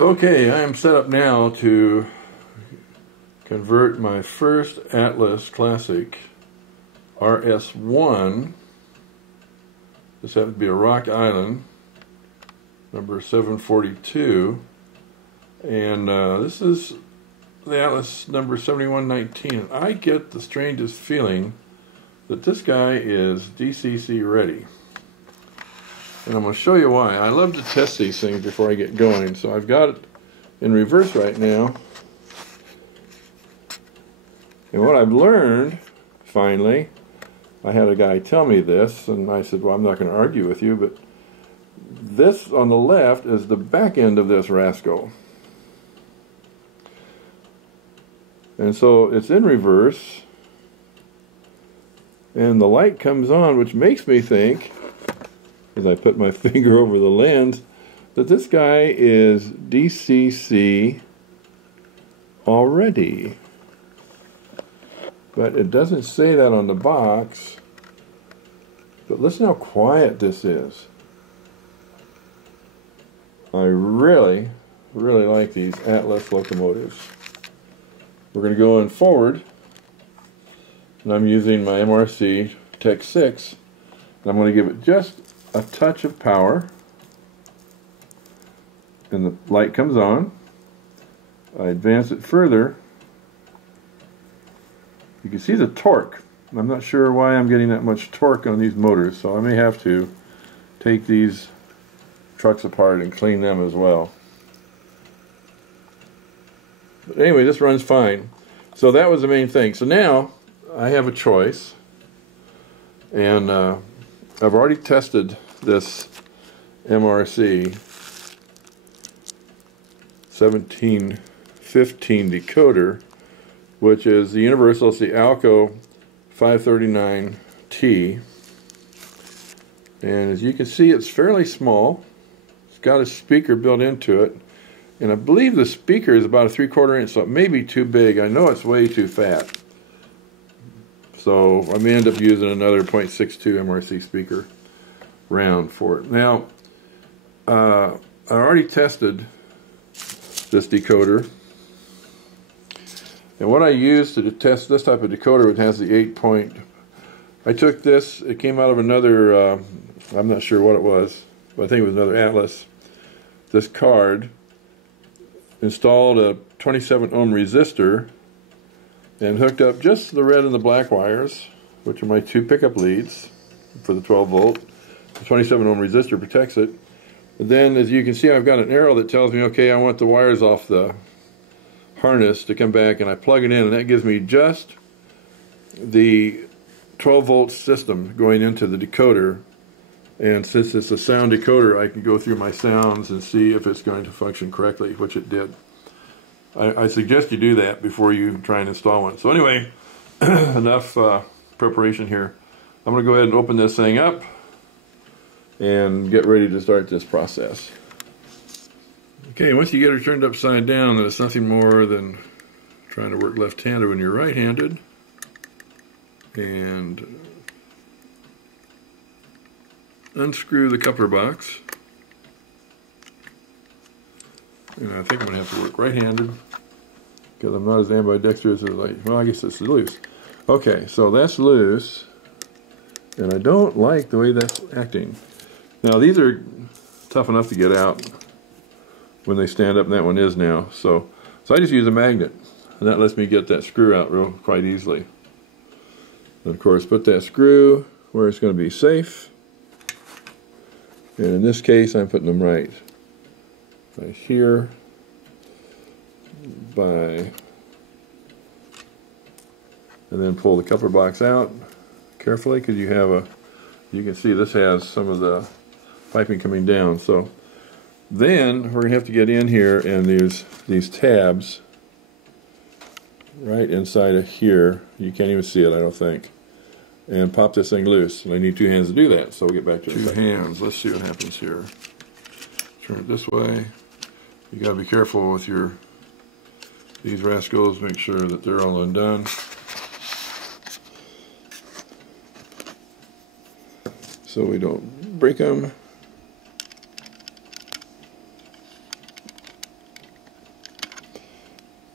Okay, I am set up now to convert my first Atlas Classic RS1. This happens to be a Rock Island, number 742, and this is the Atlas number 7119. I get the strangest feeling that this guy is DCC ready. And I'm going to show you why. I love to test these things before I get going. So I've got it in reverse right now. And what I've learned, finally, I had a guy tell me this, and I said, well, I'm not going to argue with you, but this on the left is the back end of this rascal. And so it's in reverse, and the light comes on, which makes me think, as I put my finger over the lens, that this guy is DCC already. But it doesn't say that on the box. But listen how quiet this is. I really, really like these Atlas locomotives. We're going to go in forward, and I'm using my MRC Tech 6, and I'm going to give it just a touch of power, and the light comes on. I advance it further. You can see the torque. I'm not sure why I'm getting that much torque on these motors, so I may have to take these trucks apart and clean them as well. But anyway, this runs fine. So that was the main thing. So now I have a choice, and I've already tested this MRC 1715 decoder, which is the universal. It's the Alco 539T, and as you can see, it's fairly small. It's got a speaker built into it, and I believe the speaker is about a 3/4 inch, so it may be too big. I know it's way too fat, so I may end up using another 0.62 MRC speaker round for it. Now, I already tested this decoder, and what I used to test this type of decoder, it has the 8-point. I took this, it came out of another, I'm not sure what it was, but I think it was another Atlas. This card installed a 27 ohm resistor and hooked up just the red and the black wires, which are my two pickup leads for the 12 volt. The 27 ohm resistor protects it. And then, as you can see, I've got an arrow that tells me, okay, I want the wires off the harness to come back, and I plug it in, and that gives me just the 12 volt system going into the decoder. And since it's a sound decoder, I can go through my sounds and see if it's going to function correctly, which it did. I suggest you do that before you try and install one. So anyway, enough preparation here. I'm going to go ahead and open this thing up and get ready to start this process. Okay, once you get her turned upside down, then it's nothing more than trying to work left-handed when you're right-handed. And unscrew the coupler box. And I think I'm going to have to work right-handed because I'm not as ambidextrous as well, I guess it's loose. Okay, so that's loose, and I don't like the way that's acting. Now these are tough enough to get out when they stand up, and that one is now. So I just use a magnet, and that lets me get that screw out quite easily. And of course, put that screw where it's going to be safe. And in this case, I'm putting them right here and then pull the coupler box out carefully, because you can see this has some of the piping coming down. So then we're going to have to get in here, and there's these tabs right inside of here. You can't even see it, I don't think. And pop this thing loose. And I need two hands to do that, so we'll get back to it. Two hands. Let's see what happens here. Turn it this way. You got to be careful with these rascals. Make sure that they're all undone. So we don't break them.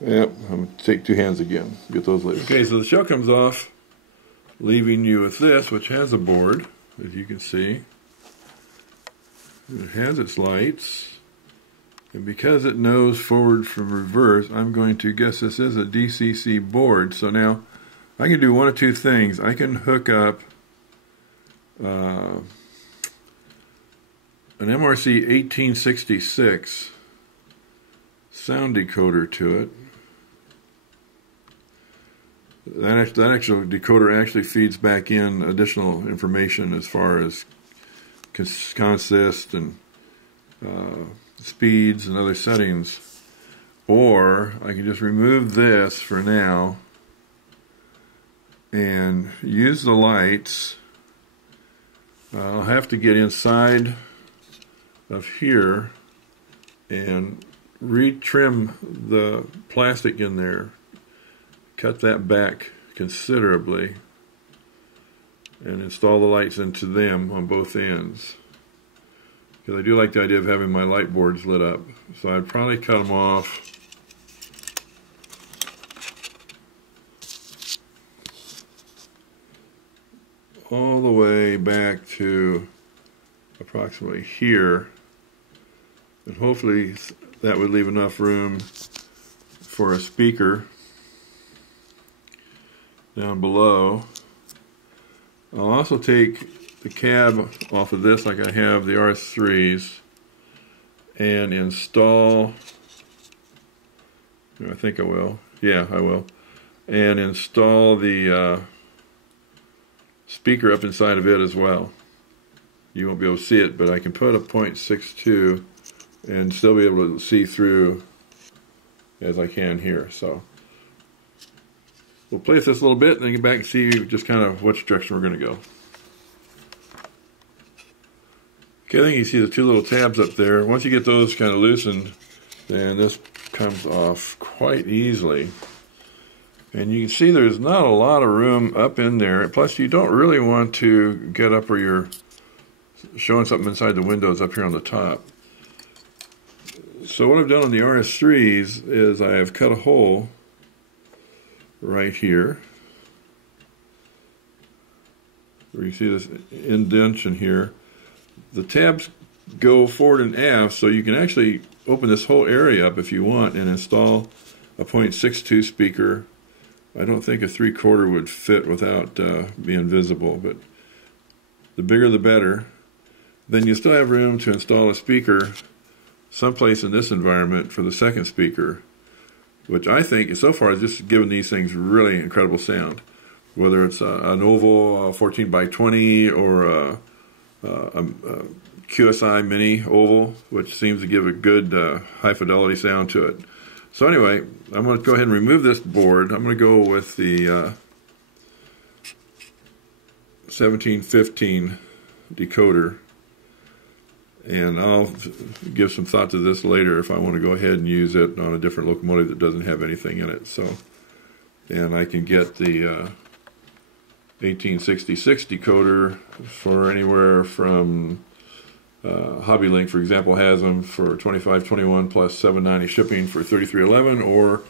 Yep, I'm going to take two hands again. Get those later. Okay, so the shell comes off, leaving you with this, which has a board, as you can see. It has its lights. And because it knows forward from reverse, I'm going to guess this is a DCC board. So now I can do one of two things. I can hook up an MRC 1866 sound decoder to it. That actual decoder actually feeds back in additional information as far as consist and speeds and other settings. Or I can just remove this for now and use the lights. I'll have to get inside of here and retrim the plastic in there, cut that back considerably, and install the lights into them on both ends. Because I do like the idea of having my light boards lit up. So I'd probably cut them off all the way back to approximately here, and hopefully that would leave enough room for a speaker down below. I'll also take the cab off of this like I have the RS3s and install, I think I will, yeah I will, and install the speaker up inside of it as well. You won't be able to see it, but I can put a 0.62 and still be able to see through as I can here. So we'll play with this a little bit and then get back and see just kind of which direction we're going to go. Okay, I think you see the two little tabs up there. Once you get those kind of loosened, then this comes off quite easily. And you can see there's not a lot of room up in there. Plus, you don't really want to get up where you're showing something inside the windows up here on the top. So what I've done on the RS3s is I have cut a hole right here, where you see this indentation here. The tabs go forward and aft, so you can actually open this whole area up if you want and install a 0.62 speaker. I don't think a 3/4 would fit without being visible, but the bigger the better. Then you still have room to install a speaker someplace in this environment for the second speaker, which I think so far is just giving these things really incredible sound. Whether it's an oval 14 by 20 or a QSI mini oval, which seems to give a good high fidelity sound to it. So anyway, I'm going to go ahead and remove this board. I'm going to go with the 1715 decoder, and I'll give some thought to this later if I want to go ahead and use it on a different locomotive that doesn't have anything in it. So, and I can get the 1866 decoder for anywhere from Hobby Link, for example, has them for $25.21 plus $7.90 shipping for $33.11, or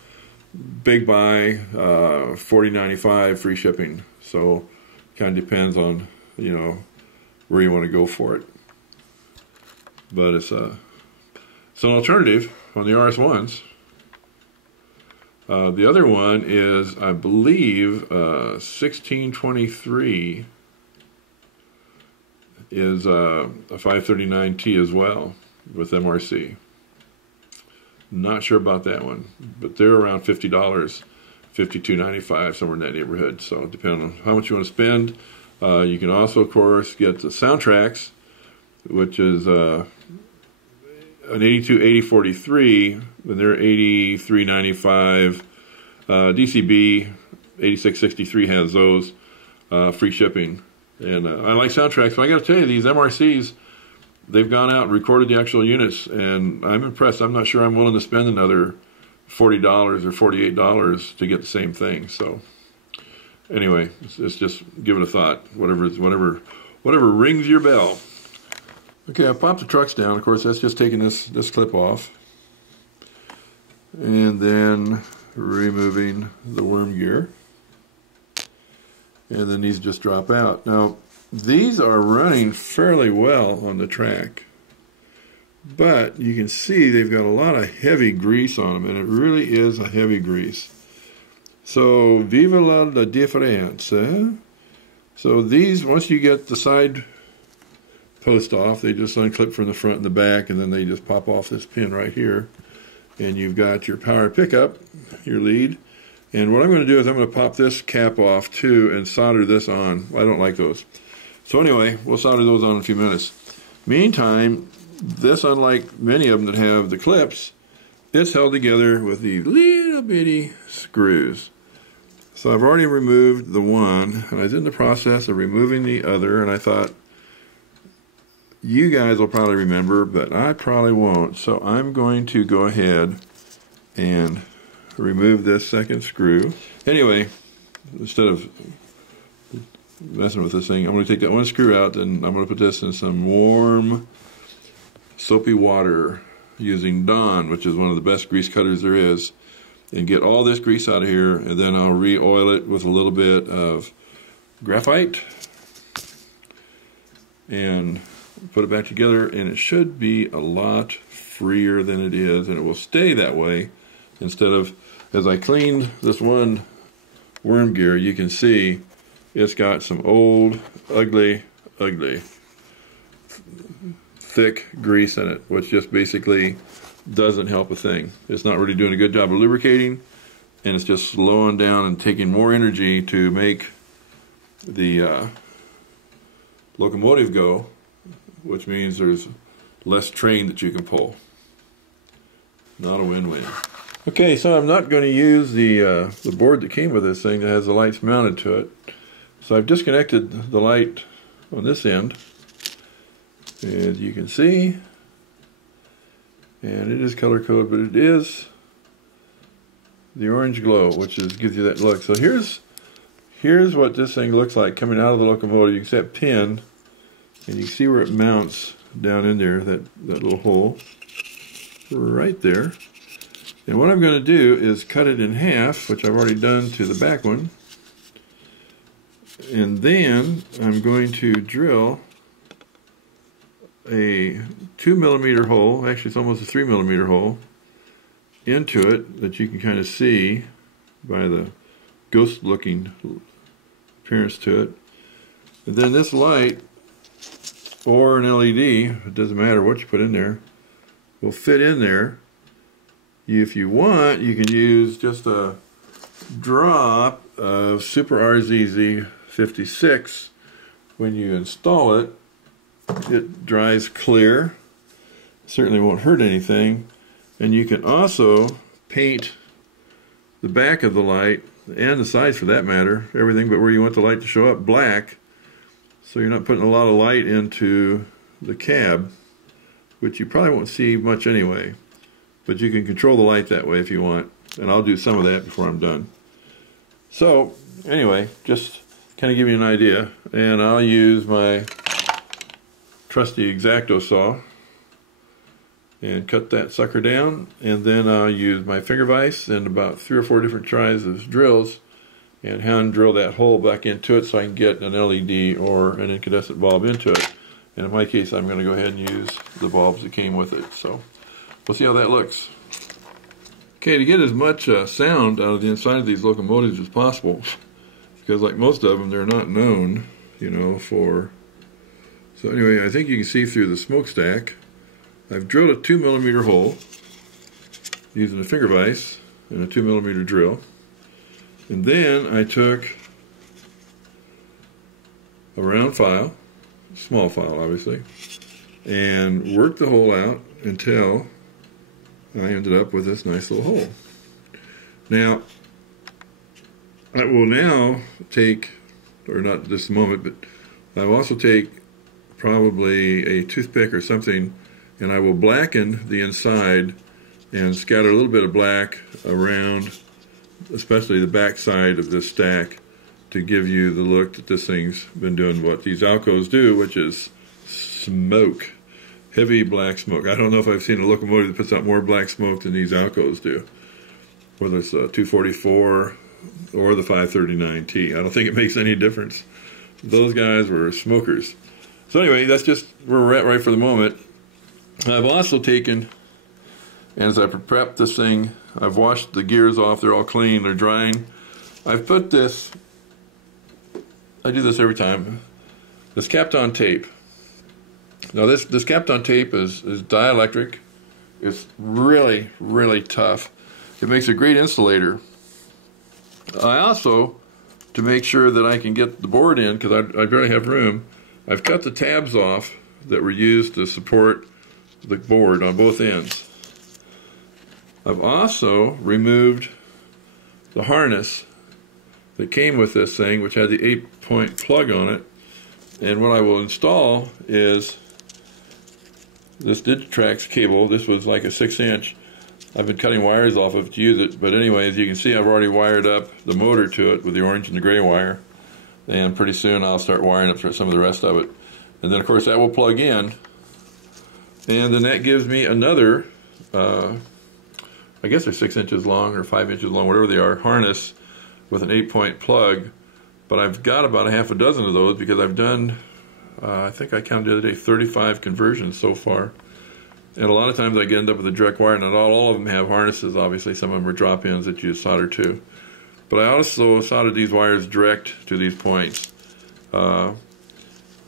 Big Buy $40.95 free shipping. So kind of depends on, you know, where you want to go for it. But it's an alternative on the RS1s. The other one is, I believe, 1623 is a 539T as well with MRC. Not sure about that one, but they're around $50, $52.95, somewhere in that neighborhood. So depending on how much you want to spend, you can also, of course, get the soundtracks, which is an 828043, and they're $83.95. DCB 8663 has those, free shipping. And I like soundtracks, but I got to tell you, these MRCs, they've gone out and recorded the actual units, and I'm impressed. I'm not sure I'm willing to spend another $40 or $48 to get the same thing. So anyway, it's just give it a thought. Whatever rings your bell. Okay, I popped the trucks down. Of course, that's just taking this clip off, and then removing the worm gear. And then these just drop out. Now, these are running fairly well on the track, but you can see they've got a lot of heavy grease on them, and it really is a heavy grease. So, viva la differenza. So these, once you get the side post off, they just unclip from the front and the back, and then they just pop off this pin right here. And you've got your power pickup, your lead. And what I'm going to do is I'm going to pop this cap off too and solder this on. I don't like those. So anyway, we'll solder those on in a few minutes. Meantime, this, unlike many of them that have the clips, it's held together with these little bitty screws. So I've already removed the one, and I was in the process of removing the other, and I thought, you guys will probably remember, but I probably won't. So I'm going to go ahead and remove this second screw. Anyway, instead of messing with this thing, I'm going to take that one screw out, and I'm going to put this in some warm soapy water using Dawn, which is one of the best grease cutters there is, and get all this grease out of here, and then I'll re-oil it with a little bit of graphite and put it back together, and it should be a lot freer than it is, and it will stay that way. Instead of, as I cleaned this one worm gear, you can see it's got some old, ugly, thick grease in it, which just basically doesn't help a thing. It's not really doing a good job of lubricating, and it's just slowing down and taking more energy to make the locomotive go, which means there's less train that you can pull. Not a win-win. Okay, so I'm not going to use the board that came with this thing that has the lights mounted to it. So I've disconnected the light on this end, as you can see, and it is color code, but it is the orange glow, which gives you that look. So here's what this thing looks like coming out of the locomotive. You can see that pin, and you can see where it mounts down in there, that little hole right there. And what I'm going to do is cut it in half, which I've already done to the back one. And then I'm going to drill a 2mm hole, actually it's almost a 3mm hole, into it that you can kind of see by the ghost looking appearance to it. And then this light, or an LED, it doesn't matter what you put in there, will fit in there. If you want, you can use just a drop of Super RZZ 56. When you install it, it dries clear. Certainly won't hurt anything. And you can also paint the back of the light, and the sides for that matter, everything but where you want the light to show up, black, so you're not putting a lot of light into the cab, which you probably won't see much anyway. But you can control the light that way if you want, and I'll do some of that before I'm done. So anyway, just kind of give you an idea, and I'll use my trusty X-Acto saw and cut that sucker down, and then I'll use my finger vise and about 3 or 4 different tries of drills and hand drill that hole back into it so I can get an LED or an incandescent bulb into it. And in my case, I'm going to go ahead and use the bulbs that came with it. So we'll see how that looks. Okay, to get as much sound out of the inside of these locomotives as possible, because like most of them, they're not known, you know, for... So anyway, I think you can see through the smokestack. I've drilled a 2mm hole using a finger vise and a 2mm drill. And then I took a round file, small file obviously, and worked the hole out until I ended up with this nice little hole. Now, I will now take, or not at this moment, but I will also take probably a toothpick or something, and I will blacken the inside and scatter a little bit of black around, especially the back side of this stack, to give you the look that this thing's been doing what these Alcos do, which is smoke. Heavy black smoke. I don't know if I've seen a locomotive that puts out more black smoke than these Alcos do. whether it's a 244 or the 539T. I don't think it makes any difference. Those guys were smokers. So anyway, that's just where we're at right for the moment. I've also taken, as I prepped this thing, I've washed the gears off. They're all clean, they're drying. I've put this, I do this every time, this Kapton tape. Now this Kapton tape is dielectric. It's really, really tough. It makes a great insulator. I also, to make sure that I can get the board in, because I barely have room, I've cut the tabs off that were used to support the board on both ends. I've also removed the harness that came with this thing, which had the 8-point plug on it. And what I will install is this Digitrax cable. This was like a 6-inch. I've been cutting wires off of it to use it, but anyway, as you can see, I've already wired up the motor to it with the orange and the gray wire, and pretty soon I'll start wiring up some of the rest of it. And then of course that will plug in, and then that gives me another, I guess they're 6 inches long or 5 inches long, whatever they are, harness with an 8-point plug. But I've got about a half a dozen of those because I've done, I think I counted the other day, 35 conversions so far. And a lot of times I end up with a direct wire. Not all of them have harnesses, obviously. Some of them are drop-ins that you solder to. But I also soldered these wires direct to these points. And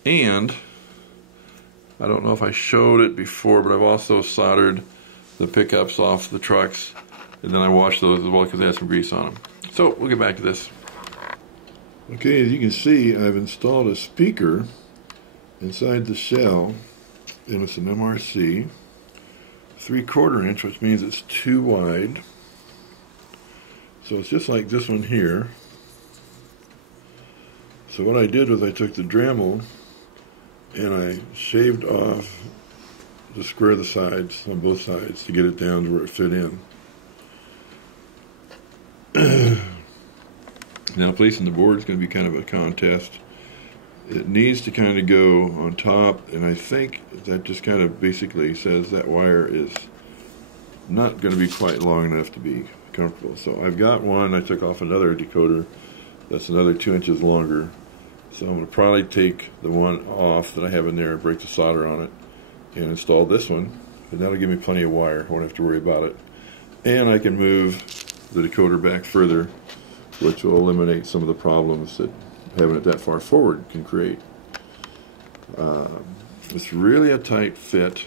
I don't know if I showed it before, but I've also soldered the pickups off the trucks. And then I washed those as well because they had some grease on them. So we'll get back to this. Okay, as you can see, I've installed a speaker inside the shell, and it's an MRC 3/4 inch, which means it's too wide. So it's just like this one here. So what I did was I took the Dremel and I shaved off the square of the sides on both sides to get it down to where it fit in. Now placing the board is going to be kind of a contest. It needs to kind of go on top, and I think that just kind of basically says that wire is not going to be quite long enough to be comfortable. So I've got one, I took off another decoder that's another 2 inches longer. So I'm going to probably take the one off that I have in there and break the solder on it and install this one, and that'll give me plenty of wire. I won't have to worry about it. And I can move the decoder back further, which will eliminate some of the problems that having it that far forward can create. It's really a tight fit,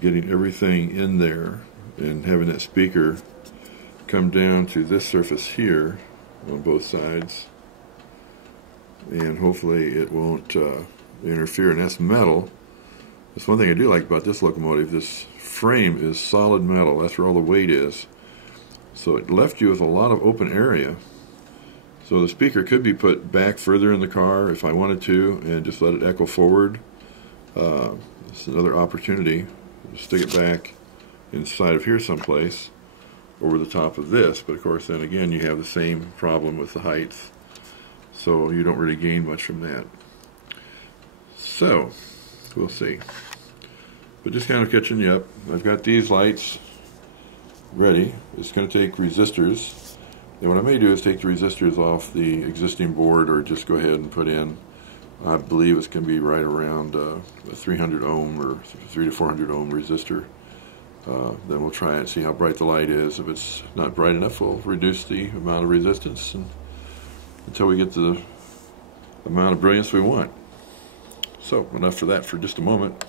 getting everything in there and having that speaker come down to this surface here on both sides, and hopefully it won't interfere. And that's metal. That's one thing I do like about this locomotive. This frame is solid metal. That's where all the weight is. So it left you with a lot of open area. So the speaker could be put back further in the car if I wanted to and just let it echo forward. It's another opportunity. Stick it back inside of here someplace over the top of this. But of course then again you have the same problem with the height. So you don't really gain much from that. So we'll see. But just kind of catching you up. I've got these lights ready. It's going to take resistors. And what I may do is take the resistors off the existing board, or just go ahead and put in, I believe it's going to be right around a 300 ohm or 300 to 400 ohm resistor. Then we'll try and see how bright the light is. If it's not bright enough, we'll reduce the amount of resistance until we get the amount of brilliance we want. So enough for that for just a moment.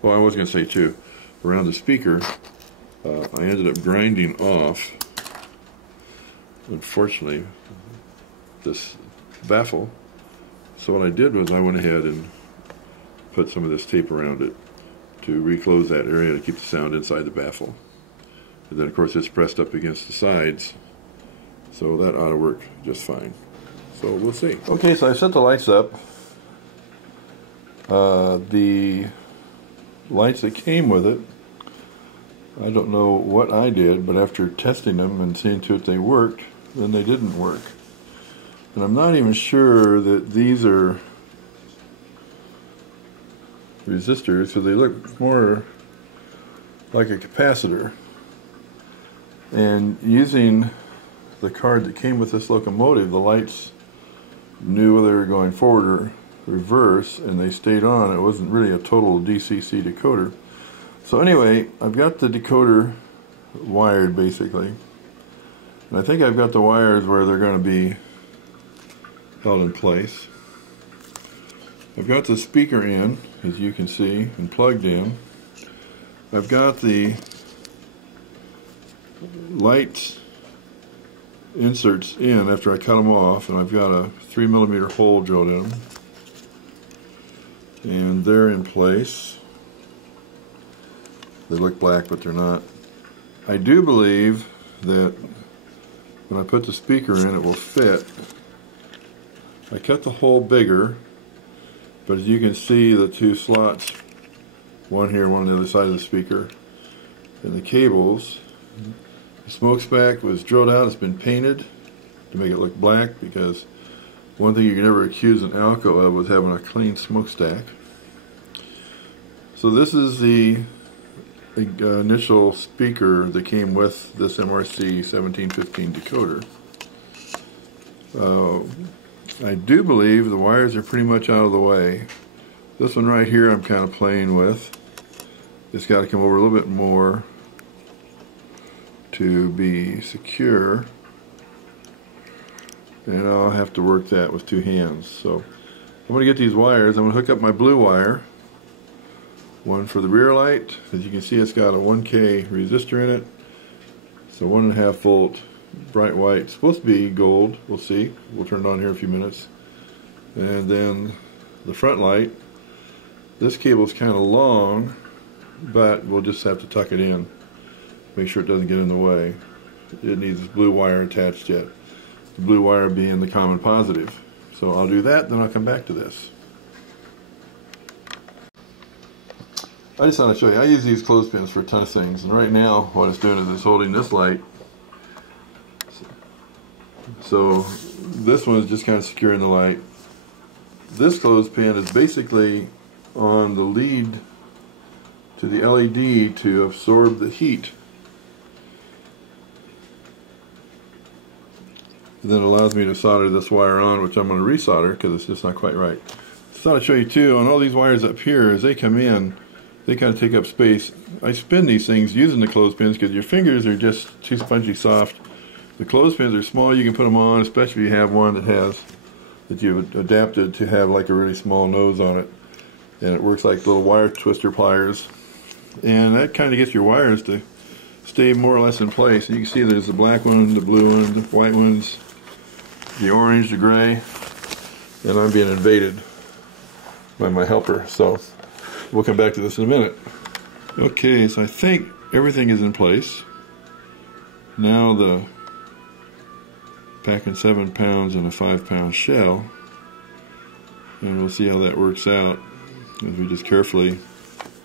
Well, I was going to say too, around the speaker, I ended up grinding off, unfortunately, this baffle. So what I did was I went ahead and put some of this tape around it to reclose that area to keep the sound inside the baffle. And then of course it's pressed up against the sides, so that ought to work just fine. So we'll see. Okay, so I set the lights up. The lights that came with it, I don't know what I did, but after testing them and seeing to it they worked, then they didn't work. And I'm not even sure that these are resistors, because they look more like a capacitor. And using the card that came with this locomotive, the lights knew whether they were going forward or reverse, and they stayed on. It wasn't really a total DCC decoder. So anyway, I've got the decoder wired basically, and I think I've got the wires where they're going to be held in place. I've got the speaker in, as you can see, and plugged in. I've got the light inserts in after I cut them off, and I've got a 3mm hole drilled in them, and they're in place. They look black, but they're not. I do believe that when I put the speaker in, it will fit. I cut the hole bigger, but as you can see, the two slots, one here, one on the other side of the speaker, and the cables. The smokestack was drilled out. It's been painted to make it look black, because one thing you can never accuse an Alco of was having a clean smokestack. So this is the initial speaker that came with this MRC0001715 decoder. I do believe the wires are pretty much out of the way. This one right here I'm kind of playing with. It's got to come over a little bit more to be secure, and I'll have to work that with two hands. So I'm going to get these wires. I'm going to hook up my blue wire, one for the rear light. As you can see, it's got a 1K resistor in it. It's a 1.5 volt bright white. It's supposed to be gold. We'll see. We'll turn it on here in a few minutes. And then the front light. This cable is kind of long, but we'll just have to tuck it in. Make sure it doesn't get in the way. It needs blue wire attached yet. The blue wire being the common positive. So I'll do that, then I'll come back to this. I just want to show you, I use these clothespins for a ton of things, and right now what it's doing is it's holding this light. So this one is just kind of securing the light. This clothespin is basically on the lead to the LED to absorb the heat. And then it allows me to solder this wire on, which I'm going to resolder because it's just not quite right. I thought I'd show you too, on all these wires up here, as they come in, they kind of take up space. I spin these things using the clothespins because your fingers are just too spongy soft. The clothespins are small, you can put them on, especially if you have one that you've adapted to have like a really small nose on it. And it works like little wire twister pliers. And that kind of gets your wires to stay more or less in place. And you can see there's the black one, the blue one, the white ones, the orange, the gray, and I'm being invaded by my helper. So we'll come back to this in a minute. Okay, so I think everything is in place. Now the packing 7 pounds in a 5-pound shell, and we'll see how that works out as we just carefully,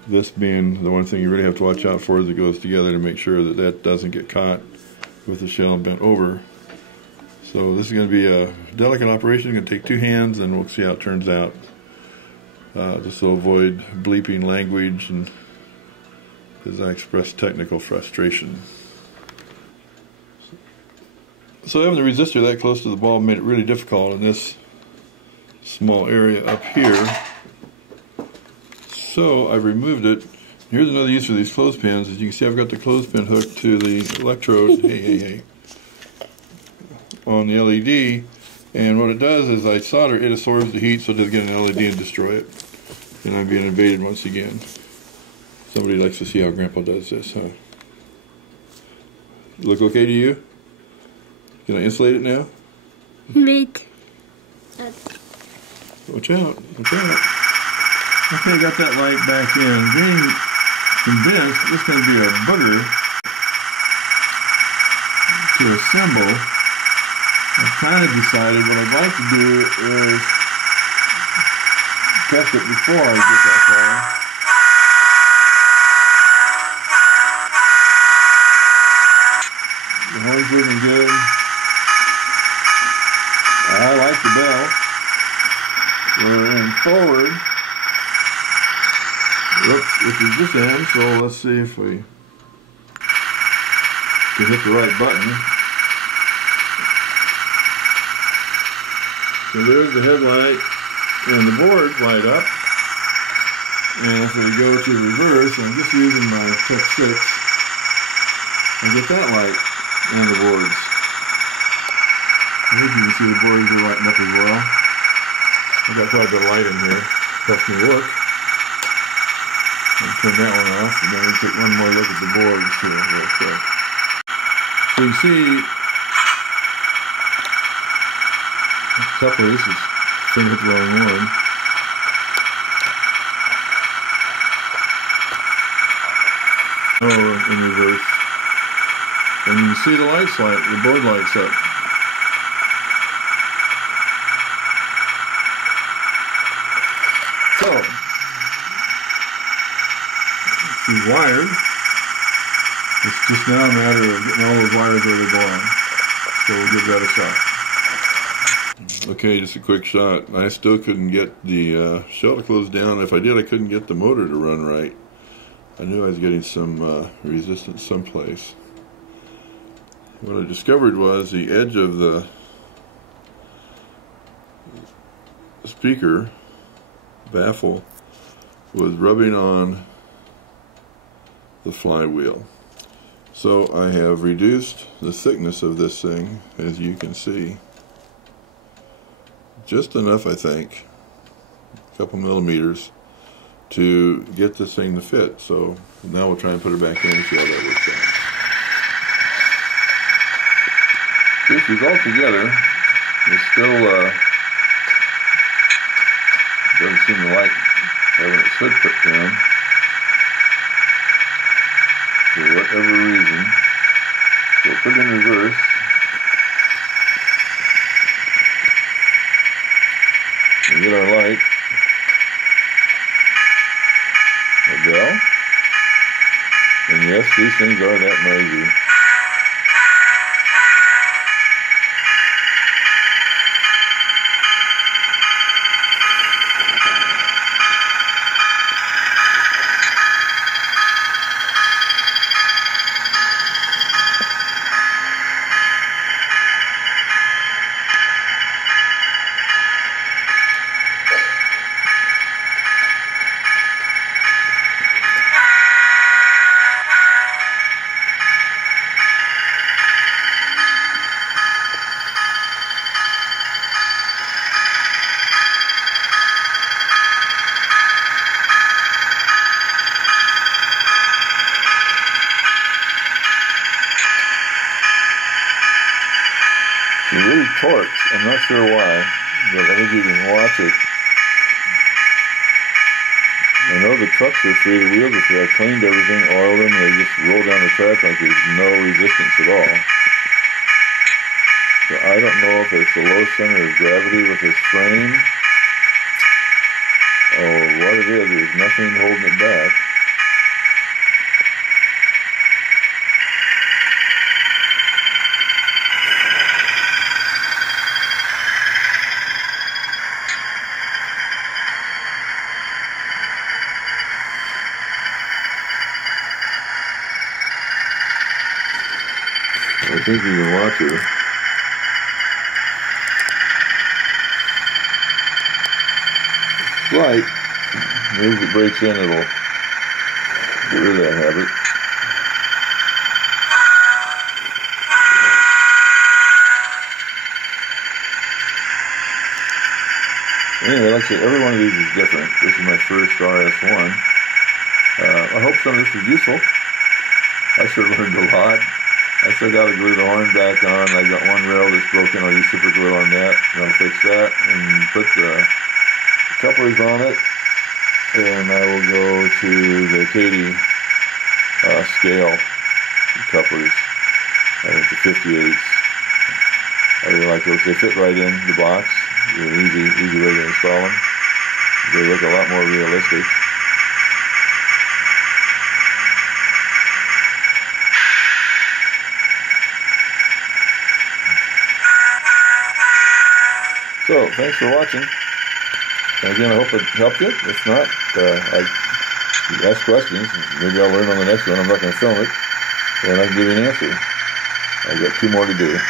this being the one thing you really have to watch out for as it goes together to make sure that that doesn't get caught with the shell bent over. So this is going to be a delicate operation. It's going to take 2 hands, and we'll see how it turns out. Just to avoid bleeping language and as I express technical frustration. So having the resistor that close to the bulb made it really difficult in this small area up here. So I've removed it. Here's another use for these clothespins. As you can see, I've got the clothespin hooked to the electrode on the LED, and what it does is I solder it, absorbs the heat so it doesn't get an LED and destroy it. And I'm being invaded once again. Somebody likes to see how Grandpa does this, huh? Look okay to you? Can I insulate it now? Wait. Watch out, watch out. Okay, got that light back in. Being convinced this is going to be a booger to assemble, I've kind of decided what I'd like to do is test it before I get that far. The horn's moving good. I like the bell. We're in forward. Whoops, this is this end, so let's see if we to hit the right button. So there's the headlight, and the boards light up. And if we go to reverse, I'm just using my Tech 6, I get that light and the boards. I think you can see the boards are lighting up as well. I've got quite a bit of light in here. Helps me look. I'll turn that one off, and then we'll take one more look at the boards here real quick. So you see, couplers is finger the wrong one. Oh, in reverse. And you see the lights light, the board lights up. So, she's wired. It's just now a matter of getting all those wires where they belong. So we'll give that a shot. Okay, just a quick shot. I still couldn't get the shell to close down. If I did, I couldn't get the motor to run right. I knew I was getting some resistance someplace. What I discovered was the edge of the speaker baffle was rubbing on the flywheel. So I have reduced the thickness of this thing, as you can see. Just enough, I think, a couple millimeters, to get this thing to fit. So now we'll try and put it back in and see how that works out. This is all together. It's still doesn't seem to like having its hood put down for whatever reason. So we'll put it in reverse. And get our light. A bell. And yes, these things are that noisy. It really torques. I'm not sure why, but I think you can watch it. I know the trucks are free, the wheels are free. I cleaned everything, oiled them, and they just roll down the track like there's no resistance at all. So I don't know if it's the low center of gravity with this frame, or what it is. There's nothing holding it back. I think you can watch her. Light. Maybe if it breaks in, it'll get rid of that habit. Anyway, like I said, every one of these is different. This is my first RS1. I hope some of this was useful. I sure learned a lot. I still got to glue the horn back on. I got one rail that's broken. I'll use super glue on that. And I'll fix that and put the couplers on it. And I will go to the Katie scale couplers. I think the 58s. I really like those. They fit right in the box. They're easy way to install them. They look a lot more realistic. So, thanks for watching. And again, I hope it helped you. If not, you ask questions. Maybe I'll learn on the next one. I'm not going to film it. And I can give you an answer. I've got 2 more to do.